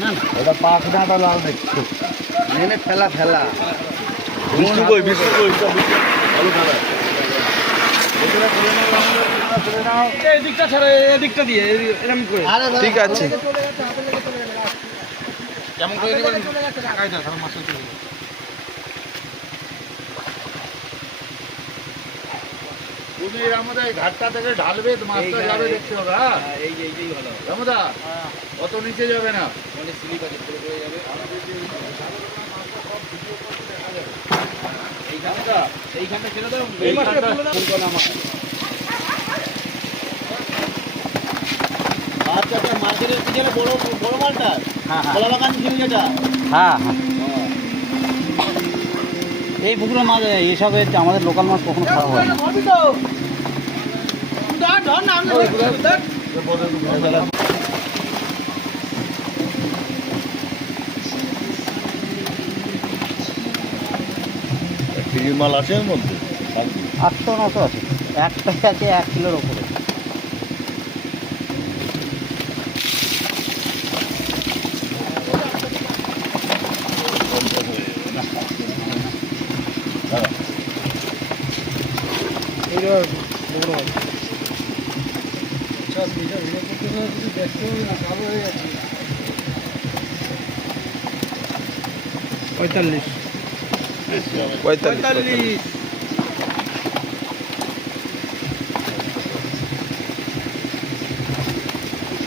না না এটা পাখনাটা লাল দেখছো নেনে ফেলা ফেলা বিষ্ণু কই ভালো খাবার এদিকটা ছাড়া এদিকটা দিয়ে এরকম করে ঠিক আছে কেমন করে দিবেন টাকাই দাও তাহলে মাছ চলে যাবে তুমি রামদা এই ঘাটটা থেকে ঢালবে মাছটা যাবে দেখতে হবে হ্যাঁ এই ভালো রামদা অত নিচে যাবে না অনেক স্লিপ আছে পুরো করে যাবে এইখানটা ছেড়ে দাও এই মাছটা ফুলকো নামা আচ্ছা আচ্ছা মার্কেটের পিছনে বড় বড় মালটা কলা বাগান ছিল যেটা হ্যাঁ হ্যাঁ এই পুকুরের মাছ এইসব আমাদের লোকাল মাছ কখনো খাওয়া হয় না ফ্রি মাল আছে এর মধ্যে 800-900 আছে একটাই আছে 1 কিলোর ওপরে পঁয়তাল্লিশ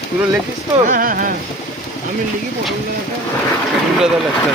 পুরো লেখিস তো হ্যাঁ আমি লিখি প্রথম একটা